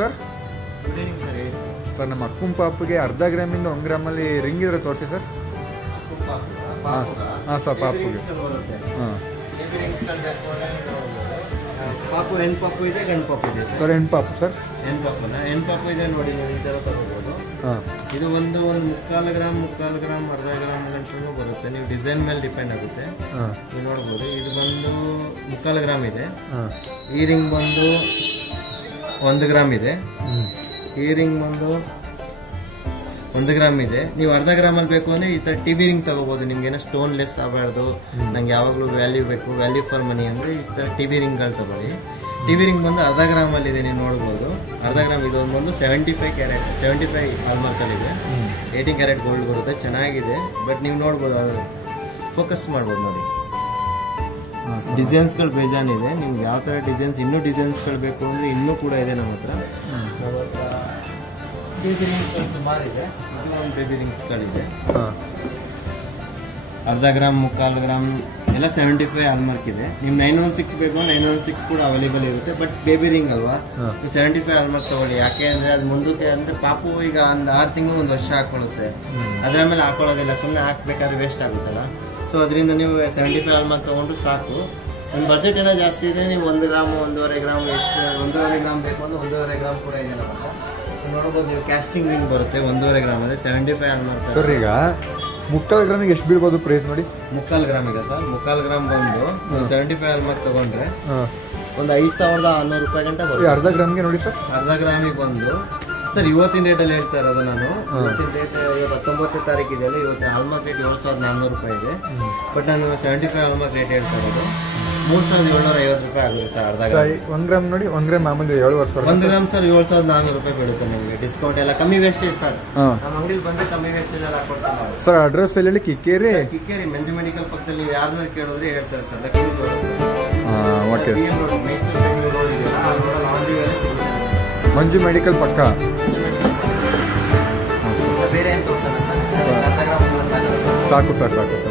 Sir. Good evening sir, ಹೇಳಿ sir. ನಮ್ಮ ಅಕ್ಕುಂ ಪಾಪುಗೆ ಅರ್ಧ ಗ್ರಾಮಿಂದ 1 ಗ್ರಾಮಲ್ಲಿ ರಿಂಗ್ ಇದ್ರೆ ತೋರಿಸಿ ಸರ್. ಹಾಂ ಸರ್, ಪಾಪುಗೆ. ಹಾಂ, ಪಾಪು ಹೆಣ್ಣು ಪಾಪು ಇದೆ, ಗಂಡು ಪಾಪು ಇದೆ ಸರ್. ಹೆಣ್ಣು ಪಾಪು ಸರ್. ಹೆಣ್ಣು ಪಾಪು ಇದೆ ನೋಡಿ, ನೀವು ಈ ಥರ ತಗೋಬೋದು. ಹಾಂ, ಇದು ಒಂದು 3/4 ಗ್ರಾಮ್, ಅರ್ಧ ಗ್ರಾಮ್ ಗಂಟು ಬರುತ್ತೆ. ನೀವು ಡಿಸೈನ್ ಮೇಲೆ ಡಿಪೆಂಡ್ ಆಗುತ್ತೆ. ಹಾಂ, ನೀವು ನೋಡ್ಬೋದು. ಇದು ಬಂದು 3/4 ಗ್ರಾಮ್ ಇದೆ. ಹಾಂ, ಈ ರಿಂಗ್ ಬಂದು 1 ಗ್ರಾಮ್ ಇದೆ. ಈ ರಿಂಗ್ ಬಂದು 1 ಗ್ರಾಮ್ ಇದೆ. ನೀವು ಅರ್ಧ ಗ್ರಾಮಲ್ಲಿ ಬೇಕು ಅಂದರೆ ಈ ಥರ ಟಿವಿ ರಿಂಗ್ ತಗೋಬೋದು. ನಿಮ್ಗೇನೋ ಸ್ಟೋನ್ ಲೆಸ್ ಆಗಬಾರ್ದು, ನಂಗೆ ಯಾವಾಗಲೂ ವ್ಯಾಲ್ಯೂ ಬೇಕು, ವ್ಯಾಲ್ಯೂ ಫಾರ್ ಮನಿ ಅಂದರೆ ಈ ಥರ ಟಿವಿ ರಿಂಗ್ಗಳು ತಗೊಳ್ಳಿ. ಟಿವಿ ರಿಂಗ್ ಬಂದು ಅರ್ಧ ಗ್ರಾಮಲ್ಲಿದೆ, ನೀವು ನೋಡ್ಬೋದು. ಅರ್ಧ ಗ್ರಾಮ್ ಇದು ಬಂದು 75 ಕ್ಯಾರೆಟ್, 75 ಹಾಲ್ಮಾರ್ಕಲ್ಲಿದೆ. 80 ಕ್ಯಾರೆಟ್ ಗೋಲ್ಡ್ ಬರುತ್ತೆ, ಚೆನ್ನಾಗಿದೆ. ಬಟ್ ನೀವು ನೋಡ್ಬೋದು, ಅದು ಫೋಕಸ್ ಮಾಡ್ಬೋದು ನೋಡಿ. ಡಿಸೈನ್ಸ್ಗಳು ಬೇಜಾನಿದೆ. ನಿಮ್ಗೆ ಯಾವ ಥರ ಡಿಸೈನ್ಸ್, ಇನ್ನೂ ಡಿಸೈನ್ಸ್ಗಳು ಬೇಕು ಅಂದರೆ ಇನ್ನೂ ಕೂಡ ಇದೆ ನಮ್ಮ ಹತ್ರ. ಬೇಬಿ ರಿಂಗ್ಸ್ಗಳು ಸುಮಾರಿದೆ. ಒಂದು ಬೇಬಿ ರಿಂಗ್ಸ್ಗಳಿದೆ. ಅರ್ಧ ಗ್ರಾಮ್, 3/4 ಗ್ರಾಮ್ ಎಲ್ಲ 75 ಹಾಲ್ಮಾರ್ಕ್ ಇದೆ. ನೀವು 916 ಬೇಕು, 916 ಕೂಡ ಅವೈಲೇಬಲ್ ಇರುತ್ತೆ. ಬಟ್ ಬೇಬಿ ರಿಂಗ್ ಅಲ್ವಾ, ನೀವು 75 ಹಾಲ್ಮಾರ್ಕ್ ತಗೊಳ್ಳಿ. ಯಾಕೆ ಅಂದರೆ ಅದು ಮುಂದಕ್ಕೆ ಅಂದರೆ ಪಾಪು ಈಗ ಒಂದು 6 ತಿಂಗಳು 1 ವರ್ಷ ಹಾಕೊಳ್ಳುತ್ತೆ. ಅದರ ಮೇಲೆ ಹಾಕೊಳ್ಳೋದಿಲ್ಲ, ಸುಮ್ಮನೆ ಹಾಕ್ಬೇಕಾದ್ರೆ ವೇಸ್ಟ್ ಆಗುತ್ತಲ್ಲ. ಸೊ ಅದರಿಂದ ನೀವು 75 ಹಾಲ್ಮಾರ್ಕ್ ತೊಗೊಂಡು ಸಾಕು. ನಿಮ್ಮ ಬಜೆಟ್ ಏನೋ ಜಾಸ್ತಿ ಇದೆ, ನೀವು 1 ಗ್ರಾಮ್, 1.5 ಗ್ರಾಮ್, ಎಷ್ಟು 1.5 ಗ್ರಾಮ್ ಬೇಕು ಅಂದರೆ 1.5 ಗ್ರಾಮ್ ಕೂಡ ಇದೆ ನಮ್ಮ ಹತ್ರ. ನೋಡ್ಬೋದು, ನೀವು ಕ್ಯಾಸ್ಟಿಂಗ್ ರಿಂಗ್ ಬರುತ್ತೆ 1.5 ಗ್ರಾಮಲ್ಲಿ 75 ಹಾಲ್ಮಾರ್ಕ್. ಸರ್, ಈಗ 3/4 ಗ್ರಾಮಿಗೆ ಎಷ್ಟು ಬೀಳ್ಬೋದು ಪ್ರೈಸ್ ನೋಡಿ? 3/4 ಗ್ರಾಮ್ ಇದೆ ಸರ್. 3/4 ಗ್ರಾಮ್ ಬಂದು 75 ಹಾಲ್ಮಾರ್ಕ್ ತಗೊಂಡ್ರೆ ಒಂದು 5,600 ರೂಪಾಯಿ ಗಂಟೆ ಬರುತ್ತೆ. ಅರ್ಧ ಗ್ರಾಮ್ಗೆ ನೋಡಿ ಸರ್. ಅರ್ಧ ಗ್ರಾಮಿಗೆ ಬಂದು ಸರ್ ಇವತ್ತಿನ ರೇಟಲ್ಲಿ ಹೇಳ್ತಾ ಇರೋದು ನಾನು. ಇವತ್ತಿನ ರೇಟ್ 19ನೇ ತಾರೀಕು ಇದೆಯಲ್ಲ, ಇವತ್ತು ಹಾಲ್ಮಾರ್ಕ್ ರೇಟ್ 7,400 ರೂಪಾಯಿ ಇದೆ. ಬಟ್ ನಾನು 75 ಹಾಲ್ಮಾರ್ಕ್ ರೇಟ್ ಹೇಳ್ತಾ ಇರೋದು 3,750 ರೂಪಾಯಿ ಆಗುತ್ತೆ ಸರ್ ಅರ್ಧ ಗ್ರಾಮ್. 1 ಗ್ರಾಮ್ ನೋಡಿ, 1 ಗ್ರಾಮ್ ಮಾಮೂಲಿ 7 ವರ್ಷ. 1 ಗ್ರಾಮ್ ಸರ್ 7,400 ರೂಪಾಯಿ ಬೀಳುತ್ತೆ ನಿಮಗೆ. ಡಿಸ್ಕೌಂಟ್ ಎಲ್ಲ ಕಮ್ಮಿ ವೇಸ್ಟೇಜ್ ಸರ್. ನಮ್ಮ ಅಂಗಡಿಲಿ ಬಂದರೆ ಕಮ್ಮಿ ವೇಸ್ಟೇಜ್ ಎಲ್ಲ ಹಾಕೊಡ್ತೀವಿ ಸರ್. ಅಡ್ರೆಸ್ ಎಲ್ಲಿ? ಕಿಕ್ಕೇರಿ ಮಂಜು ಮೆಡಿಕಲ್ ಪಕ್ಕದಲ್ಲಿ. ನೀವು ಯಾರನ್ನ ಕೇಳಿದ್ರೆ ಹೇಳ್ತಾರೆ sir. Lakshmi okay. Mysuru Bengaluru road ಇದೆಯಲ್ಲ, ಆ ರೋಡಲ್ಲಿ ಆನ್ ದಿ ವೇಲೆ ಸಿಗುತ್ತೆ. ಮಂಜು ಮೆಡಿಕಲ್ ಪಕ್ಕ. ಬೇರೆ ಏನು ತೋರಿಸೋಣ ಸರ್? ಅರ್ಧ ಗ್ರಾಮ್ ಸಾಕು ಸಾಕು ಸರ್, ಸಾಕು ಸರ್.